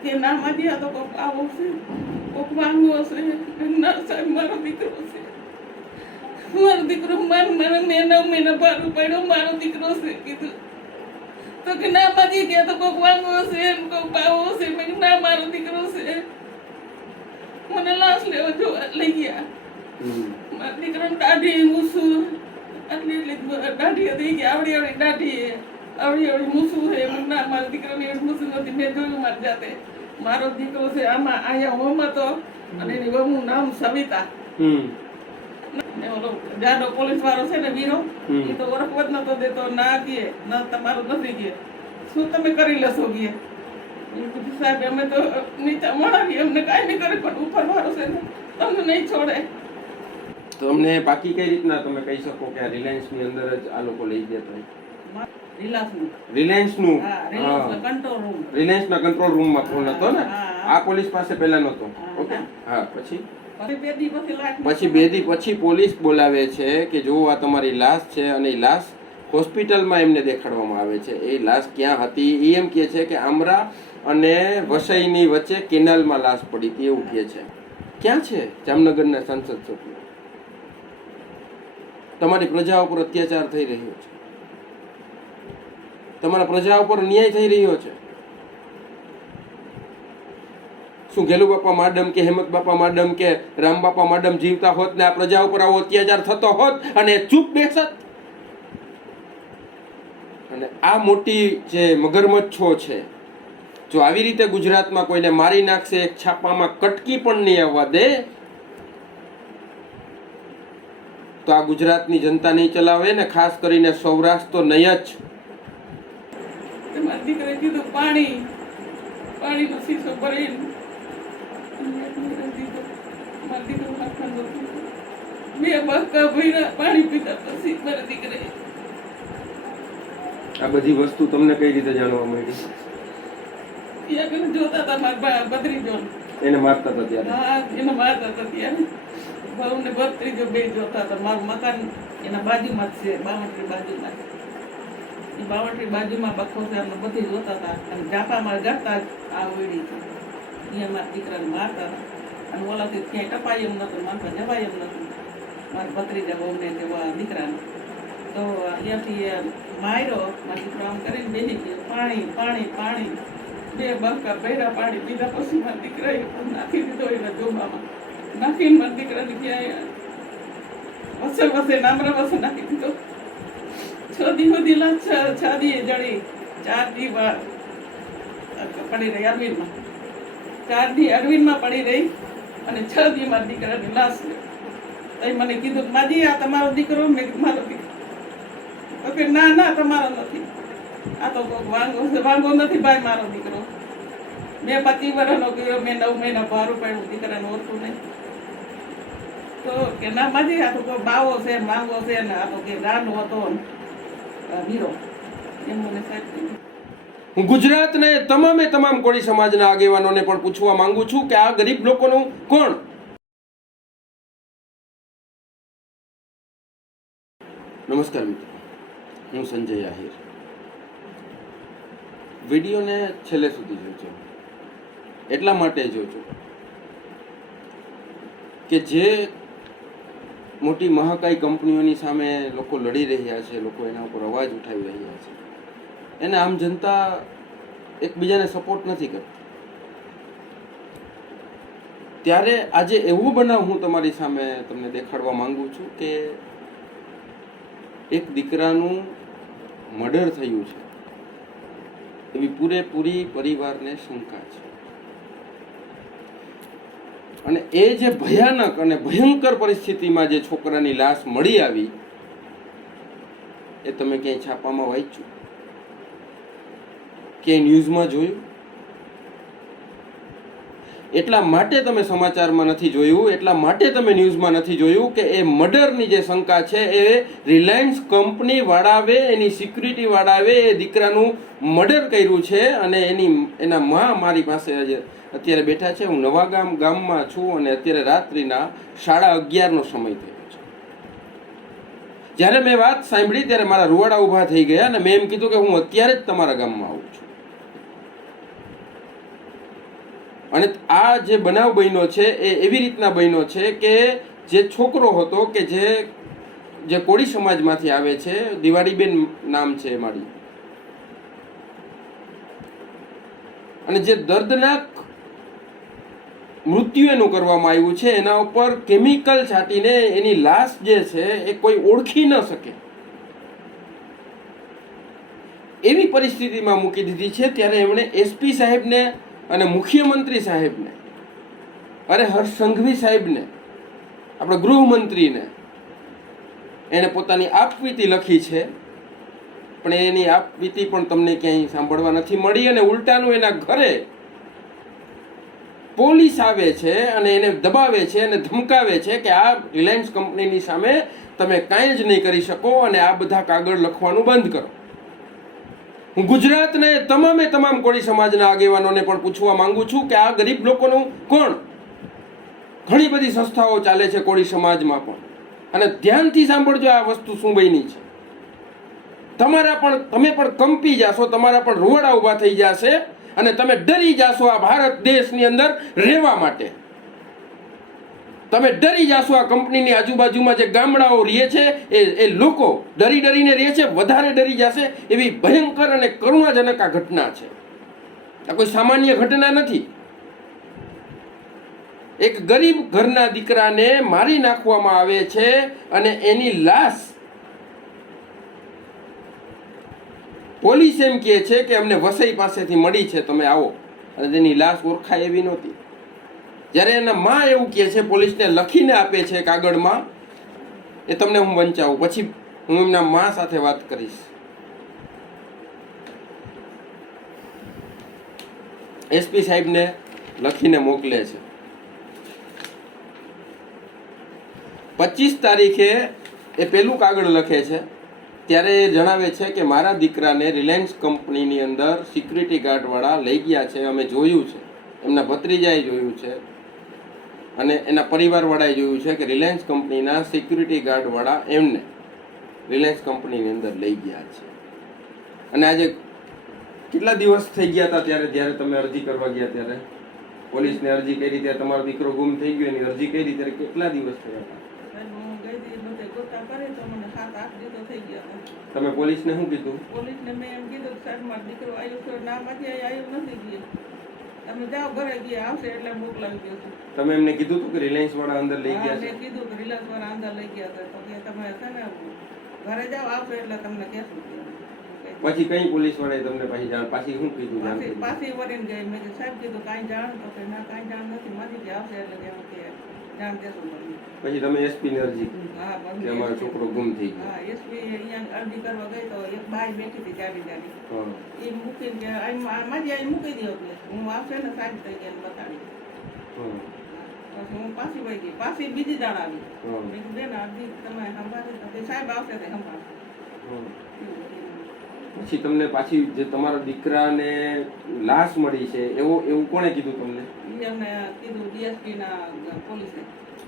કે ના માજી આ તો કોક આવો છે કોક વાંગો છે ના સાહેબ મારો દીકરો છે મારો દીકરો માર મને મેં નવ મહિના ભાડું પડ્યો મારો દીકરો છે કીધું તો કે ના માજી કે આ તો કોક વાંગો છે ને કોક બાવો છે મેં કીધું, ના મારો દીકરો છે મને લાશ લેવા જોવા લઈ ગયા હમ. મારા દીકરાને દાઢી મૂસું આટલી એટલી દાઢી હતી કે આવડી આવડી દાઢી આવડી આવડી મૂસું છે એમ ના મારા દીકરાને એવી મૂસું નથી મેં જોયું મારી જાતે. મારો દીકરો છે આમાં અહીંયા હોમ હતો અને એની વહુનું નામ સવિતા. જાડો પોલીસ વાળો છે ને વીરો એ તો ઓળખવો જ નતો દેતો ના કીએ ના તમારું નથી કીએ. શું તમે કરી લેશો કીએ? સાહેબ અમે તો નીચે મળાવીએ અમને કાંઈ નહીં કરે પણ ઉપર વાળો છે ને તમને નહીં છોડે. તો અમને બાકી કઈ રીતના તમે કહી શકો કે આ રિલાયન્સની અંદર જ આ લોકો લઈ ગયા હતા નું રિલાયન્સનું હા કંટ્રોલ રૂમ રૂમમાં ફોન હતો ને. આ પોલીસ પાસે પહેલા નહોતો. ઓકે? હા. પછી? પછી બે દી પછી પોલીસ બોલાવે છે કે જો આ તમારી લાશ છે અને લાશ હોસ્પિટલમાં એમને દેખાડવામાં આવે છે. એ લાશ ક્યાં હતી? એ એમ કહે છે કે આમરા અને વસઈની વચ્ચે કેનાલમાં લાશ પડી હતી એવું કહે છે. ક્યાં છે? જામનગરના સંસદ સભ્યો. તમારી પ્રજા ઉપર અત્યાચાર થઈ રહ્યો છે. તમારા પ્રજા ઉપર ન્યાય થઈ રહ્યો છે. શું ઘેલુ બાપા માડમ કે હેમત બાપા માડમ કે રામ બાપા માડમ જીવતા હોત ને આ પ્રજા ઉપર આવો અત્યાચાર થતો હોત અને ચૂપ બેસત? અને આ મોટી જે મગરમચ્છો છે, જો આવી રીતે ગુજરાતમાં કોઈને મારી નાખશે, એક છાપામાં કટકી પણ નહીં આવવા દે, તો આ ગુજરાતની જનતા નહીં ચલાવે ને ખાસ કરીને સૌરાષ્ટ્ર તો નહીં જ. તે મારા દીકરાએ કીધું પાણી પાણીનો શીશો ભરીને મારા દીકરો હાથમાં નહોતું. બે બહકા ભર્યા પાણી પીધા પછી મારા દીકરાએ આ બધી વસ્તુ તમને કઈ રીતે જાણવા મળી? એ આગળ જોતા હતા મારા બા- ભત્રીજો એને મારતા હતા ત્યારે? હા એને મારતા હતા ત્યારે. બહુ ને ભત્રીજો બે જોતા હતા. મારું મકાન એના બાજુમાં જ છે બાવટરી બાજુમાં જ. એ બાવટરી બાજુમાં બખો છે અમને બધી જોતા હતા. અને જાપામાં ગરતા જ આ ઉડી અહીંયા મારા દીકરાને મારતા અને ઓલાથી ક્યાંય ટપાય એમ નહોતું મારતા જવાય એમ નહોતું મારા ભત્રીજા બહુને જેવા દીકરાને. તો અહીંયાથી એ માર્યો, મારા દીકરો આમ કરીને બેસી ગયો. પાણી પાણી પાણી. બે બંકા ભર્યા પાણી પીધા પછી મારા દીકરાએ નાખી દીધો એના ડોબામાં નાખીને મારા દીકરાને ક્યાંય વસે વસે નામરા વસે નાખી દીધો. છ દી સુધી લાશ છ છ જડી. ચાર દી પડી રહી અરવિંદમાં. ચાર દી અરવિંદમાં પડી રહી અને છ દી મારા દીકરાની લાશ તઈ મને કીધું માજી, આ તમારો દીકરો? મેં મારો દીકરો. તો કે, ના ના, તમારો નથી. આ તો વાંગો વાંગો નથી ભાઈ મારો દીકરો. મેં પચીસ વર્ષનો કર્યો મેં નવ મહિના ભારું પાડ્યું, દીકરાને ઓળખું નહીં. તો કે, ના, માજી, આ તો બાવો છે માંગો છે ને આ તો કે રાનો હતો ને. કીધું હું ગુજરાતને તમામે તમામ કોળી સમાજના આગેવાનોને પણ પૂછવા માંગુ છું કે આ ગરીબ લોકોનું કોણ? નમસ્કાર મિત્રો. હું સંજય આહિર. વિડીયોને છેલ્લે સુધી જોજો. એટલા માટે જોજો કે જે મોટી મહાકાય કંપનીઓની સામે લોકો લડી રહ્યા છે, લોકો એના ઉપર અવાજ ઉઠાવી રહ્યા છે. એને આમ જનતા એકબીજાને સપોર્ટ નથી કરતી. ત્યારે આજે એવું બનાવ હું તમારી સામે તમને દેખાડવા માંગુ છું કે એક દીકરાનું મર્ડર થયું છે. એવી પૂરેપૂરી પરિવારને શંકા છે. અને એ જે ભયાનક અને ભયંકર પરિસ્થિતિમાં જે છોકરાની લાશ મળી આવી, એ તમે ક્યાંય છાપામાં વાંચ્યું? ક્યાંય ન્યૂઝમાં જોયું? એટલા માટે તમે સમાચારમાં નથી જોયું, એટલા માટે તમે ન્યૂઝમાં નથી જોયું કે એ મર્ડરની જે શંકા છે, એ રિલાયન્સ કંપની વાળાવે એની સિક્યુરિટી વાળાવે એ દીકરાનું મર્ડર કર્યું છે અને એની, એના માં મારી પાસે અત્યારે બેઠા છે. હું નવા ગામ, ગામમાં છું અને અત્યારે રાત્રિના સાડા અગિયારનો સમય થયો છે. જ્યારે મેં વાત સાંભળી ત્યારે મારા રૂવાડા ઊભા થઈ ગયા અને મેં એમ કીધું કે હું અત્યારે જ તમારા ગામમાં આવું છું. અને આ જે બનાવ બન્યો છે એ એવી રીતના બન્યો છે કે જે છોકરો હતો કે જે જે કોળી સમાજમાંથી આવે છે, દિવાળીબેન નામ છે મારી. અને જે દર્દનાક મૃત્યુ એનું કરવામાં આવ્યું છે, એના ઉપર કેમિકલ છાંટીને એની લાશ જે છે, એ કોઈ ઓળખી ન શકે. એવી પરિસ્થિતિમાં મૂકી દીધી છે, ત્યારે એમણે એસપી સાહેબને અને મુખ્યમંત્રી સાહેબને, અરે હર્ષ સંઘવી સાહેબને, આપણા ગૃહમંત્રીને, એણે પોતાની આપવીતી લખી છે, પણ એની આપવીતી પણ તમને ક્યાંય સાંભળવા નથી મળી અને ઉલટાનું એના ઘરે પોલીસ આવે છે અને એને દબાવે છે અને ધમકાવે છે કે આ રિલાયન્સ કંપનીની સામે તમે કાંઈ જ નહીં કરી શકો અને આ બધા કાગળ લખવાનું બંધ કરો. હું ગુજરાતને તમામે તમામ કોળી સમાજના આગેવાનોને પણ પૂછવા માંગુ છું કે આ ગરીબ લોકોનું કોણ? ઘણી બધી સંસ્થાઓ ચાલે છે કોળી સમાજમાં પણ. અને ધ્યાનથી સાંભળજો આ વસ્તુ શું બની છે. તમારા પણ, તમે પણ કંપી જાશો, તમારા પણ રૂવાડા ઊભા થઈ જશે અને તમે ડરી જાશો આ ભારત દેશની અંદર રહેવા માટે. તમે ડરી જાશો આ કંપનીની આજુબાજુમાં જે ગામડાઓ રહે છે, એ એ લોકો ડરી ડરીને રહે છે, વધારે ડરી જશે એવી ભયંકર અને કરુણાજનક આ ઘટના છે. આ કોઈ સામાન્ય ઘટના નથી. એક ગરીબ ઘરના દીકરાને મારી નાખવામાં આવે છે અને એની લાશ પોલીસ એમ કહે છે કે અમને વસઈ પાસેથી મળી છે, તમે આવો. અને તેની લાશ ઓળખાય એવી નહોતી. જ્યારે એના માં એવું કહે છે, પોલીસને લખીને આપે છે કાગળમાં એ તમને હું વંચાવું. પછી હું એમના માં સાથે વાત કરીશ. એસપી સાહેબને લખીને મોકલે છે. પચીસ તારીખે એ પેલું કાગળ લખે છે ત્યારે એ જણાવે છે કે મારા દીકરાને રિલાયન્સ કંપનીની અંદર સિક્યુરિટી ગાર્ડવાળા લઈ ગયા છે, અમે જોયું છે. એમના ભત્રીજાએ જોયું છે. અને એના પરિવારવાળાએ જોયું છે કે રિલાયન્સ કંપનીના સિક્યુરિટી ગાર્ડવાળા એમને રિલાયન્સ કંપનીની અંદર લઈ ગયા છે. અને આજે કેટલા દિવસ થઈ ગયા હતા ત્યારે, જ્યારે તમે અરજી કરવા ગયા ત્યારે? પોલીસને અરજી કરી, ત્યારે તમારો દીકરો ગુમ થઈ ગયો, એની અરજી કરી, ત્યારે કેટલા દિવસ થયા હતા સાહેબ, હું ગઈ હતી બધે ગોતા કરી તો મને સાત આઠ દિવસો થઈ ગયા હતા તમે પોલીસને શું કીધું? પોલીસને મેં એમ કીધું કે સાહેબ મારો દીકરો આવ્યો છે નામાંથી આવ્યો નથી ગયો. તમે જાઓ ઘરે ગયા આવશે એટલે મોકલાવી દઉં છું. તમે એમને કીધું હતું કે રિલાયન્સ વાળા અંદર લઈ ગયા મેં કીધું કે રિલાયન્સ વાળા અંદર લઈ ગયા હતા તો કે તમે છે ને ઘરે જાઓ આવશે એટલે તમને કહેશું. પછી કઈ પોલીસ વાળાએ તમને પાછી જાણ પાછી શું કીધું જાણ પાછી પાછી વળીને ગઈ. મેં સાહેબ કીધું કાંઈ જાણ તો કે ના કાંઈ જાણ નથી. મારી કે આવશે એટલે કે જાણ પછી તમે એસપી ને અરજી કે અમારો છોકરો ગુમ થઈ ગયો. હા એસપી અહીંયા અરજી કરવા ગઈ તો એક બાઈ બેઠી હતી ગાડી ગાડી. એ મૂકી કે મારી અહીં મૂકી દો કે હું આવશે ને સાહેબ થઈ ગયા બતાડી. પછી હું પાછી વહી ગઈ. પાછી બીજી દાણ આવી. કીધું બેન અરજી તમે સંભાળી તો સાહેબ આવશે તે સંભાળશે. પછી તમને પાછી જે તમારા દીકરાને લાશ મળી છે એવો એવું કોણે કીધું તમને? ઈ અમને કીધું ડીએસપી ના પોલીસે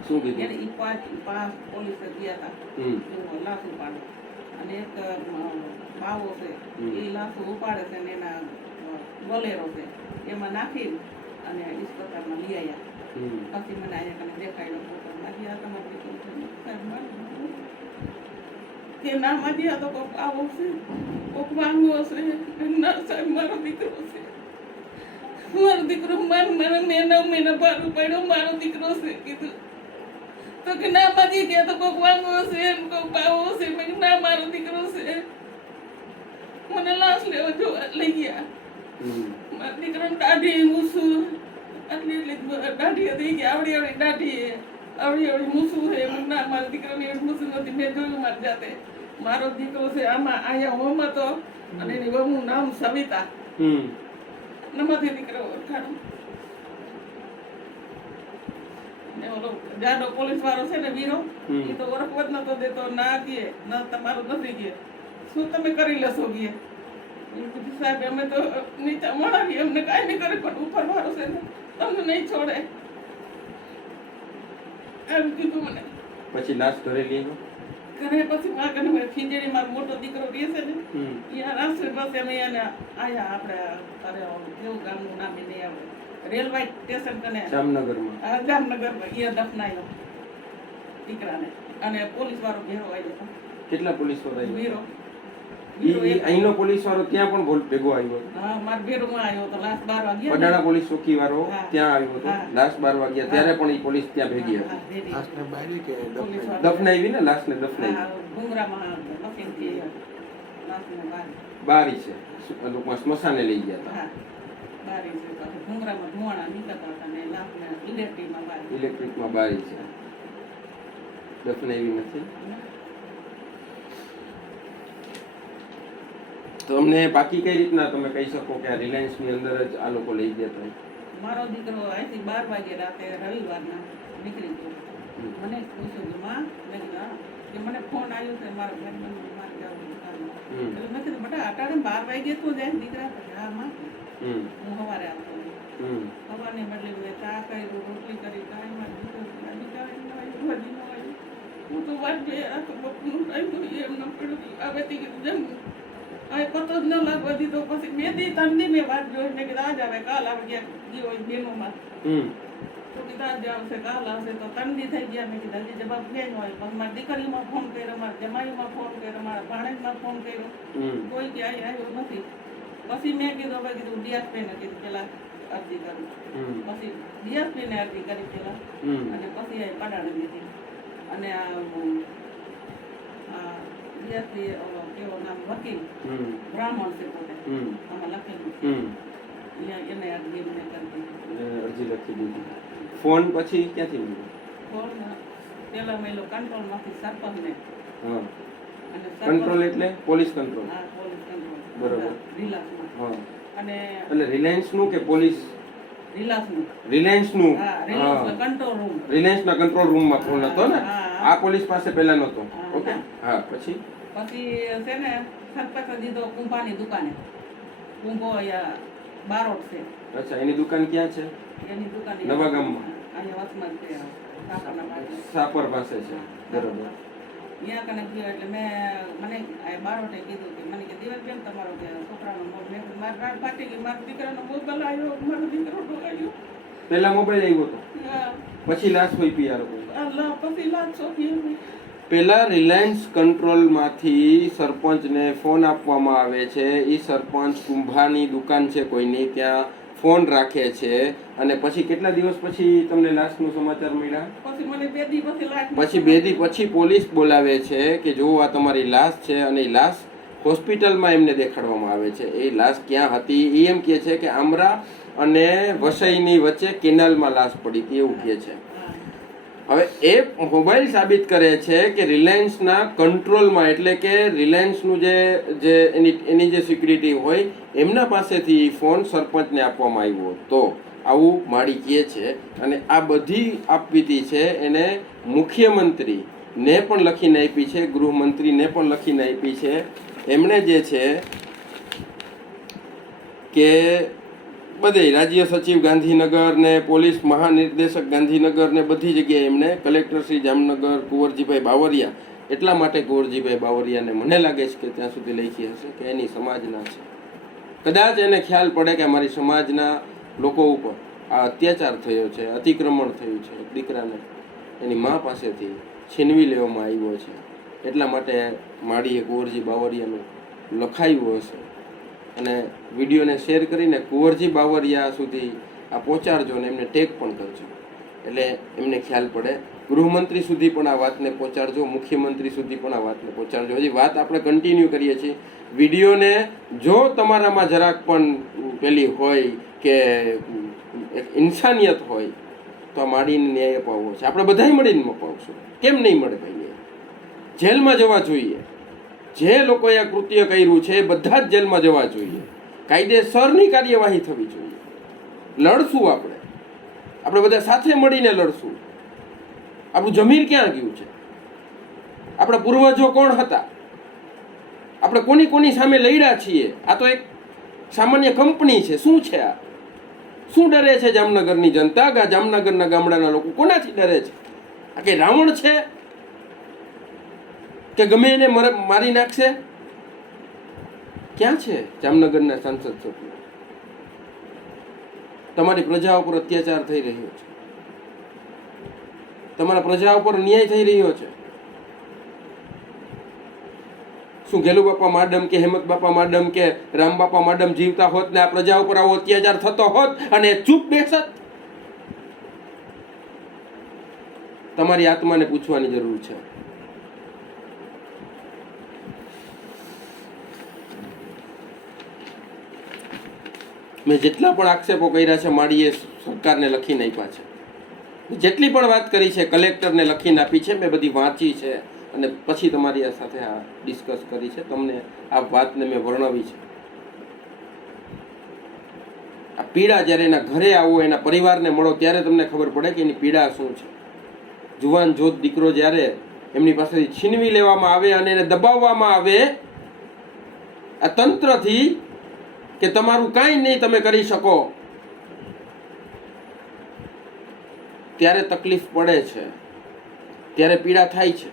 શું કીધું ઈ પાંચ પાંચ પોલીસે ગયા હતા લાશ ઉપાડે અને એક બાવો છે. એ લાશ ઉપાડે છે ને એના બોલેરો છે એમાં નાખી અને ઇસ્પતાલમાં લઈ આવ્યા પછી મને અહીંયા કને દેખાડ્યો મારી આ તમારો દીકરો છે ને? સાહેબ મારો દીકરો. કે ના મારી આ તો કોક આવો છે કોક વાંગો છે ના સાહેબ મારો દીકરો છે મારો દીકરો માર મેં નવ મહિના ભાડું પડ્યો મારો દીકરો છે કીધું. તો કે ના મારી ગયા તો કોક વાંગો છે એમ કોક બાવો છે મેં ના મારો દીકરો છે. મને લાશ લેવા જોવા લઈ ગયા. મારા દીકરાને દાઢી મૂસું આટલી એટલી દાઢી થઈ ગયા. આવડી આવડી દાઢી. આવડી આવડી મૂસું છે ના મારા દીકરાને એવી મૂસું નથી. મેં જોયું મારી જાતે. મારો દીકરો છે આમાં અહીંયા હોમ હતો. અને એની વહુનું નામ સવિતા. નમાંથી દીકરો ઓળખાણો. ઓલો જાડો પોલીસ વાળો છે ને વીરો એ તો ઓળખવા જ નતો દેતો ના દે ના તમારું નથી ગયે શું તમે કરી લેશો ગયે કીધું, સાહેબ અમે તો નીચે મળાવી અમને કાંઈ નહીં કરે પણ ઉપર વાળો છે ને તમને નહીં છોડે. એમ કીધું મને. પછી લાશ ઘરે લઈ ઘરે પછી મારા ઘરે ખીજડી મારો મોટો દીકરો છે ને ત્યાં અહીંયા બસ અમે એને આયા આપણે અરે કેવું ગામનું નામ એને આવે. રેલવે સ્ટેશન કને જામનગરમાં. આ જામનગરમાં ત્યાં દફનાયો દીકરાને. અને પોલીસ વાળો ઘેરો આવ્યો કેટલા પોલીસવાળા એક- અહીંનો પોલીસ વાળો ત્યાં પણ બોલ- ભેગો આવ્યો. હતો લાસ્ટ પડાણા પોલીસ ચોકી વાળો ત્યાં આવ્યો હતો. લાસ્ટ બાર વાગ્યા ત્યારે પણ એ પોલીસ ત્યાં ભેગી હતી. દફનાવી ને ને દફનાવી બાર. છે. ટૂંકમાં સ્મશાને લઈ ગયા હતા. ઇલેક્ટ્રિકમાં બારી. છે. દફનાવી નથી. તો અમને બાકી કઈ રીતના તમે કહી શકો કે આ રિલાયન્સની અંદર જ આ લોકો લઈ ગયા હતા મારો દીકરો અહીંથી બાર વાગે રાતે રવિવારના નીકળી ગયો. મને પૂછ્યું કે કે મને ફોન આવ્યો છે મારો ભાઈ મારે જવું એટલે મેં કીધું બેટા અટાણે બાર વાગે તું જાય દીકરા. હા માં. હું સવારે આવતો. હમ. બદલે મેં ચા કર્યું રોટલી કરી કાંઈ મારે દીકરો. હું તો વાત એમ ન પડ્યું જેમ. હવે પતો જ ન લાગવા દીધો. પછી બે દી ત્રણ દી મેં વાત જોઈ મેં કીધું આજ આવે કાલ આવે ગયા બેનોમાં તો કીધું આજે આવશે કાલ આવશે. તો ત્રણ દી થઈ ગયા. મેં કીધું જવાબ લે ન હોય પછી મારી દીકરીમાં ફોન કર્યો મારા જમાઈમાં ફોન કર્યો મારા ભાણેજમાં ફોન કર્યો. કોઈ ક્યાંય આવ્યો નથી. પછી મેં કીધું હવે કીધું ડીએસપીને કીધું પેલા અરજી કરું. પછી ડીએસપીને અરજી કરી પેલા. અને પછી એ પડાડી દીધી અને આ આ કેવો નામ વકીલ હમ. બ્રાહ્મણ છે પોતે. આમાં લખેલું એને- અરજી મને કરી અરજી લખી દીધી. ફોન પછી ક્યાંથી મળ્યો? ફોન પેલા મેલો કંટ્રોલમાંથી સરપંચને. હા. કંટ્રોલ એટલે પોલીસ કંટ્રોલ હા પોલીસ કંટ્રોલ બરોબર. રિલાસ હા. અને એટલે રિલાયન્સનું કે પોલીસ? રિલાસનું રિલાયન્સનું. રિલાયન્સ હા. રિલાસનો કંટ્રોલ રૂમ રૂમમાં ફોન હતો ને? આ પોલીસ પાસે પહેલા નહોતો. ઓકે. હા પછી? પછી છે ને સરપંચે દીધો કુંભાની દુકાને. કુંભો અહીંયા બારોટ છે. અચ્છા એની દુકાન ક્યાં છે? એની દુકાન નવા ગામમાં? અહીંયા વચમાં છે સાપર પાસે છે બરોબર. ત્યાં કને ગયો એટલે મેં મને બારોટે કીધું કે મને કે દિવસ કેમ તમારો કે છોકરાનો મોં મેં મારા રાત ફાટી ગઈ મારા દીકરાનો મોબાઈલ આવ્યો મારો દીકરો ઢોકાયો પહેલા મોબાઈલ આવ્યો હતો હા, પછી લાશ હોય પી આ લોકો અલ્લાહ પછી લાશ એમને. પહેલા રિલાયન્સ કંટ્રોલમાંથી સરપંચને ફોન આપવામાં આવે છે. એ સરપંચ કુંભાની દુકાન છે કોઈની ત્યાં ફોન રાખે છે. અને પછી કેટલા દિવસ પછી તમને લાશનું સમાચાર મળ્યા? પછી મને બે દી પછી પોલીસ બોલાવે છે કે જો આ તમારી લાશ છે અને એ લાશ હોસ્પિટલમાં એમને દેખાડવામાં આવે છે. એ લાશ ક્યાં હતી? એ એમ કહે છે કે આમરા અને વસઈની વચ્ચે કેનાલમાં લાશ પડી હતી એવું કહે છે. હવે એ મોબાઈલ સાબિત કરે છે કે રિલાયન્સના કંટ્રોલમાં, એટલે કે રિલાયન્સનું જે જે એની એની જે સિક્યુરિટી હોય, એમના પાસેથી ફોન સરપંચને આપવામાં આવ્યો તો આવું માળી કહે છે અને આ બધી આપવીતી છે એને મુખ્યમંત્રી ને પણ લખીને આપી છે, ગૃહમંત્રીને પણ લખીને આપી છે. એમણે જે છે કે બધે રાજ્ય સચિવ ગાંધીનગર ને પોલીસ મહાનિર્દેશક ગાંધીનગર ને બધી જગ્યાએ એમને કલેક્ટર શ્રી જામનગર, કુંવરજીભાઈ બાવરિયા, એટલા માટે કુંવરજીભાઈ બાવરિયાને મને લાગે છે કે ત્યાં સુધી લખી હશે કે એની સમાજના છે. કદાચ એને ખ્યાલ પડે કે અમારી સમાજના લોકો ઉપર આ અત્યાચાર થયો છે, અતિક્રમણ થયું છે દીકરાને એની મા પાસેથી છીનવી લેવામાં આવ્યો છે. એટલા માટે માળીએ કુંવરજી બાવરિયાનું લખાયું હશે. અને વિડીયોને શેર કરીને કુંવરજી બાવરિયા સુધી આ પહોંચાડજો અને એમને ટેગ પણ કરજો. એટલે એમને ખ્યાલ પડે. ગૃહમંત્રી સુધી પણ આ વાતને પહોંચાડજો, મુખ્યમંત્રી સુધી પણ આ વાતને પહોંચાડજો. હજી વાત આપણે કન્ટિન્યુ કરીએ છીએ. વિડીયોને જો તમારામાં જરાક પણ પેલી હોય કે એક ઇન્સાનિયત હોય, તો આ માડીને ન્યાય અપાવવો છે. આપણે બધાય મળીને અપાવશું કેમ નહીં મળે ભાઈ જેલમાં જવા જોઈએ. જે લોકોએ આ કૃત્ય કર્યું છે એ બધા જ જેલમાં જવા જોઈએ. કાયદેસરની કાર્યવાહી થવી જોઈએ. લડશું આપણે. આપણે બધા સાથે મળીને લડશું. આપણું જમીન ક્યાં ગયું છે? આપણા પૂર્વજો કોણ હતા? આપણે કોની કોની સામે લડ્યા છીએ? આ તો એક સામાન્ય કંપની છે. શું છે આ? શું ડરે છે જામનગરની જનતા? જામનગરના ગામડાના લોકો કોનાથી ડરે છે? આ કે રાવણ છે? કે ગમે એને મર- નાખશે? ક્યાં છે જામનગરના સાંસદ સભ્યો? તમારી પ્રજા ઉપર અત્યાચાર થઈ રહ્યો છે. તમારા પ્રજા ઉપર ન્યાય થઈ રહ્યો છે. શું ગેલુ બાપા માડમ કે હેમત બાપા માડમ કે રામ બાપા માડમ જીવતા હોત ને આ પ્રજા ઉપર આવો અત્યાચાર થતો હોત અને ચૂપ બેસત? તમારી આત્માને પૂછવાની જરૂર છે. મેં જેટલા પણ આક્ષેપો કર્યા છે, માળીએ સરકારને લખીને આપ્યા છે. જેટલી પણ વાત કરી છે, કલેક્ટરને લખીને આપી છે, મેં બધી વાંચી છે અને પછી તમારી આ સાથે આ ડિસ્કસ કરી છે. તમને આ વાતને મેં વર્ણવી છે. આ પીડા જ્યારે એના ઘરે આવો, એના પરિવારને મળો, ત્યારે તમને ખબર પડે કે એની પીડા શું છે. જુવાન જોત દીકરો જ્યારે એમની પાસેથી છીનવી લેવામાં આવે અને એને દબાવવામાં આવે, આ તંત્રથી કે તમારું કાંઈ નહીં તમે કરી શકો. ત્યારે તકલીફ પડે છે. ત્યારે પીડા થાય છે.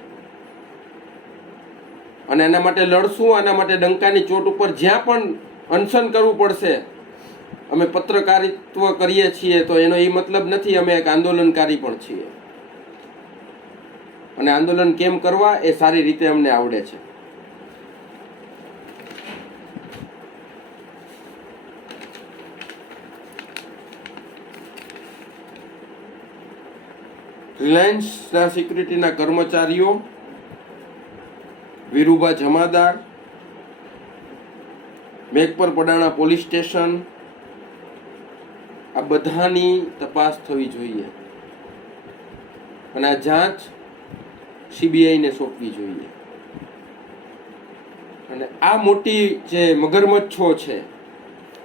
અને એના માટે લડશું, આના માટે ડંકાની ચોટ ઉપર જ્યાં પણ અનશન કરવું પડશે, અમે પત્રકારિત્વ કરીએ છીએ તો એનો એ મતલબ નથી અમે એક આંદોલનકારી પણ છીએ. અને આંદોલન કેમ કરવા? એ સારી રીતે અમને આવડે છે. રિલાયન્સના સિક્યુરિટીના કર્મચારીઓ, વિરુભા જમાદાર મેઘપર પડાણા પોલીસ સ્ટેશન, આ બધાની તપાસ થવી જોઈએ. અને આ જાંચ સીબીઆઈને સોંપવી જોઈએ. અને આ મોટી જે મગરમચ્છો છે,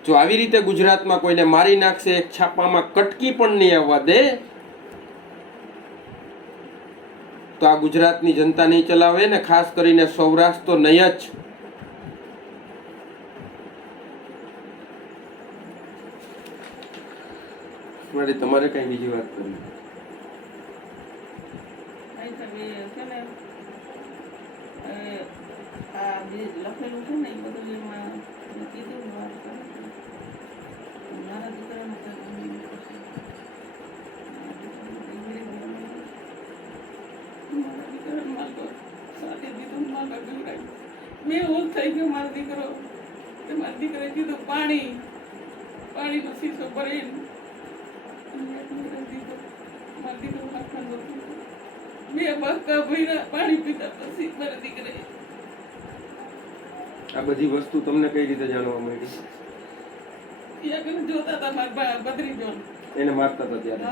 જો આવી રીતે ગુજરાતમાં કોઈને મારી નાખશે, એક છાપામાં કટકી પણ નહીં આવવા દે તો આ ગુજરાતની જનતા નહીં ચલાવે ને ખાસ કરીને સૌરાષ્ટ્ર તો નહીં જ. મારી તમારે કઈ બીજી વાત કરવી? અહીં તમે છે ને એ આ જે લખેલું છે ને એ બધું એમાં મેં કીધું ને વાત કરું છું. મારા દીકરાનું કંઈ ગમ્યું નથી. મારા દીકરાનું માગો સાથે મેં ઊંઘ થઈ ગયો મારો દીકરો. તે મારા દીકરાએ કીધું પાણી. પાણીનો શીશો ભરીને મારા દીકરો હાથમાં નહોતું. બે બક્કા ભર્યા પાણી પીતા પછી મારા દીકરાએ. આ બધી વસ્તુ તમને કઈ રીતે જાણવા મળી? જોતા હતા મારા બા- ભત્રીજો એને મારતા હતા ત્યારે.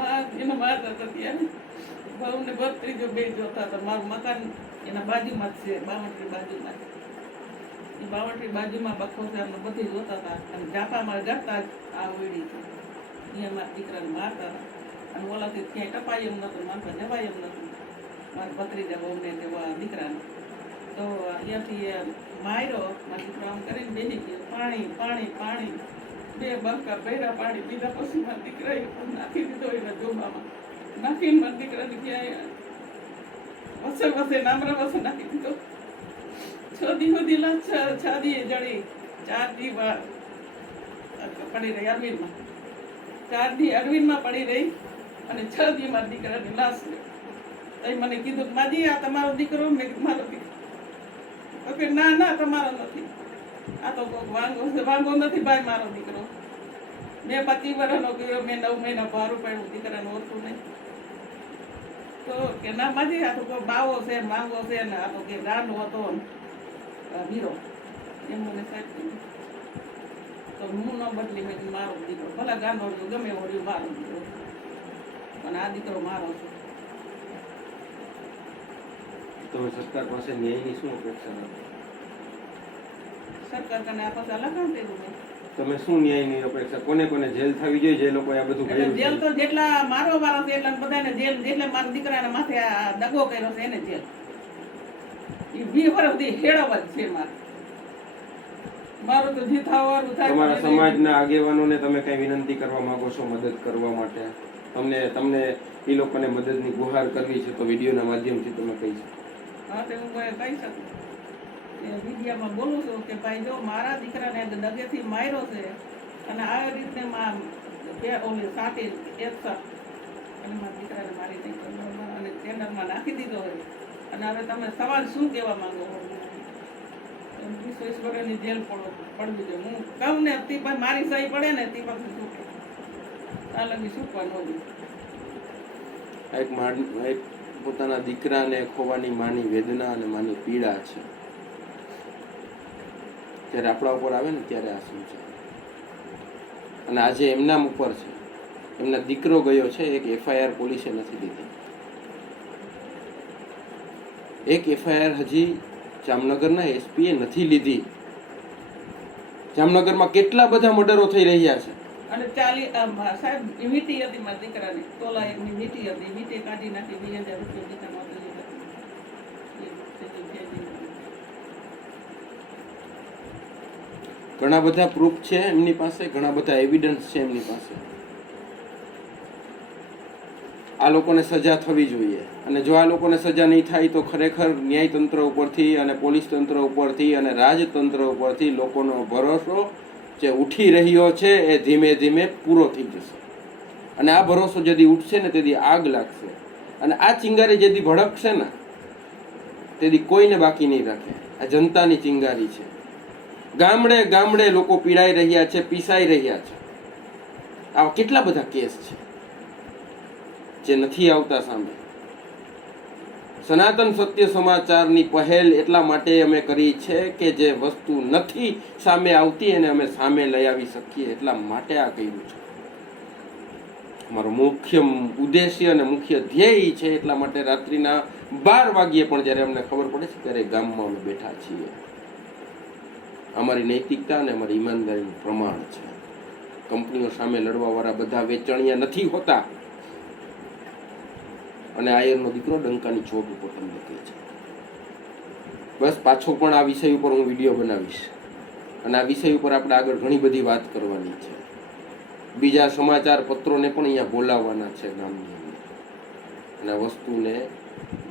એને મારતા હતા ત્યારે. બહુ ને ભત્રીજો બે જોતા હતા. મારું મકાન એના બાજુમાં જ છે બાવટરી બાજુમાં. એ બાવટરી બાજુમાં બખો છે અમને બધી જોતા હતા. અને જાપામાં જતા આ છે. અહીંયા મારા દીકરાને મારતા હતા. અને ઓલાથી ક્યાંય ટપાય એમ નતું મારતા જવાય એમ નતું. મારા ભત્રીજા બહુને જેવા દીકરાને. તો અહીંયાથી માર્યો, મારા દીકરા આમ કરીને બેસી ગયો. પાણી પાણી પાણી. બે બંકા પહેરા પાણી પીધા પછી મારા દીકરાએ નાખી દીધો એના ડોબામાં નાખીને મારા દીકરાને ક્યાંય વસે વસે, નામરા વસે નાખી દીધો. છ દી સુધી લાશ છ- છ દી જડી, ચાર દી પડી રહી અરવિંદમાં. ચાર દી અરવિંદમાં પડી રહી અને છ દી મારા દીકરાની લાશ તઈ મને કીધું માજી, આ તમારો દીકરો? મેં મારો દીકરો. તો કે, ના ના, તમારો નથી. આ તો વાંગો વાંગો નથી ભાઈ મારો દીકરો. મેં પચીસ વર્ષનો ગયો, મેં નવ મહિના ભારું પડ્યું, દીકરાને ઓછું નહીં. તો કે ના માજી, આ તો કોઈ બાવો છે વાંગો છે ને, આ તો કે ગાંડો હતો વીરો એમ મને સાહેબ તો હું ન બદલી મેં મારો દીકરો. ભલે ગાંડો રહ્યો, ગમે હોડ્યું મારો દીકરો. પણ આ દીકરો મારો છે. તમે સરકાર પાસે ન્યાયની શું અપેક્ષા સરકાર કને આ તમે શું ન્યાયની અપેક્ષા? કોને કોને જેલ થવી જોઈએ જે લોકો આ બધું કર્યું જેલ તો જેટલા મારો વારો છે એટલા બધાને જેલ જેટલે મારા દીકરાને માથે આ દગો કર્યો છે એને જેલ. ઈ વી વર્ષથી હેળવત છે મારે. મારું તો જે થવાનું થાય તમારા સમાજના આગેવાનોને તમે કઈ વિનંતી કરવા માંગો છો મદદ કરવા માટે? તમને તમને એ લોકોને મદદની ગુહાર કરવી છે તો વિડીયોના માધ્યમથી તમે કહી શકો. હા તે હું કહી શકું. એ મીડિયામાં બોલું છું કે ભાઈ જો મારા દીકરાને દગેથી માર્યો છે અને આ રીતે મા બે ઓલી સાથે એક અને મારા દીકરાને મારી નાખ્યો અને ટેન્ડરમાં નાખી દીધો હોય. અને હવે તમે સવાલ શું કહેવા માંગો વર્ષની જેલ પડો પડવી જોઈએ. હું કહું ને, તે પણ મારી સહી પડે ને, તી પછી શું આ લગી છૂટવા ન દઉં એક માણ એક પોતાના દીકરાને ખોવાની માની વેદના અને માની પીડા છે. જ્યારે આપણા ઉપર આવે ને ત્યારે આ સમજાય અને આજે એમના ઉપર છે. એમના દીકરો ગયો છે, એક એફઆઈઆર પોલીસે નથી લીધી એક એફઆઈઆર હજી જામનગરના એસપીએ નથી લીધી. જામનગરમાં કેટલા બધા મર્ડરો થઈ રહ્યા છે? અને ચાલી સાહેબ વીંટી હતી મારા દીકરાની. તોલા એક વીંટી હતી. કાઢી નાખી રૂપિયા દીકરા મોકલી ઘણા બધા પ્રૂફ છે એમની પાસે, ઘણા બધા એવિડન્સ છે એમની પાસે. આ લોકોને સજા થવી જોઈએ. અને જો આ લોકોને સજા નહીં થાય, તો ખરેખર ન્યાયતંત્ર ઉપરથી અને પોલીસ તંત્ર ઉપરથી અને રાજતંત્ર ઉપરથી લોકોનો ભરોસો જે ઉઠી રહ્યો છે, એ ધીમે ધીમે પૂરો થઈ જશે. અને આ ભરોસો જેથી ઉઠશે ને તેથી આગ લાગશે. અને આ ચિંગારી જેથી ભડકશે ને, તેથી કોઈને બાકી નહીં રાખે. આ જનતાની ચિંગારી છે. ગામડે ગામડે લોકો પીડાઈ રહ્યા છે, પીસાઈ રહ્યા છે. આવા કેટલા બધા કેસ છે જે નથી આવતા સામે? સનાતન સત્ય સમાચારની પહેલ એટલા માટે અમે કરી છે કે જે વસ્તુ નથી સામે આવતી એને અમે સામે લઈ આવી શકીએ એટલા માટે આ કર્યું છે. અમારો મુખ્ય ઉદ્દેશ્ય અને મુખ્ય ધ્યેય છે એટલા માટે રાત્રિના બાર વાગ્યે પણ જ્યારે અમને ખબર પડે છે ત્યારે ગામમાં અમે બેઠા છીએ. અમારી નૈતિકતા અને અમારી ઈમાનદારીનું પ્રમાણ છે. કંપનીઓ સામે લડવાવાળા બધા વેચાણિયા નથી હોતા. અને આયરનો દીકરો ડંકાની ચોટ ઉપર તમને કહે છે. બસ પાછો પણ આ વિષય ઉપર હું વીડિયો બનાવીશ. અને આ વિષય ઉપર આપણે આગળ ઘણી બધી વાત કરવાની છે. બીજા સમાચાર પત્રોને પણ અહીંયા બોલાવવાના છે ગામની અંદર. અને વસ્તુને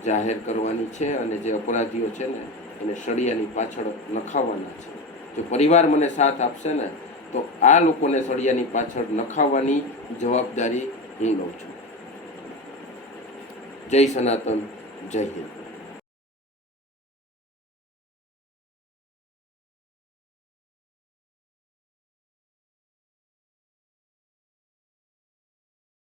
જાહેર કરવાની છે અને જે અપરાધીઓ છે ને, એને સળિયાની પાછળ નખાવવાના છે. જો પરિવાર મને સાથ આપશે ને, તો આ લોકોને સળિયાની પાછળ નખાવવાની જવાબદારી હું લઉં છું. જય સનાતન, જય હિન્દ.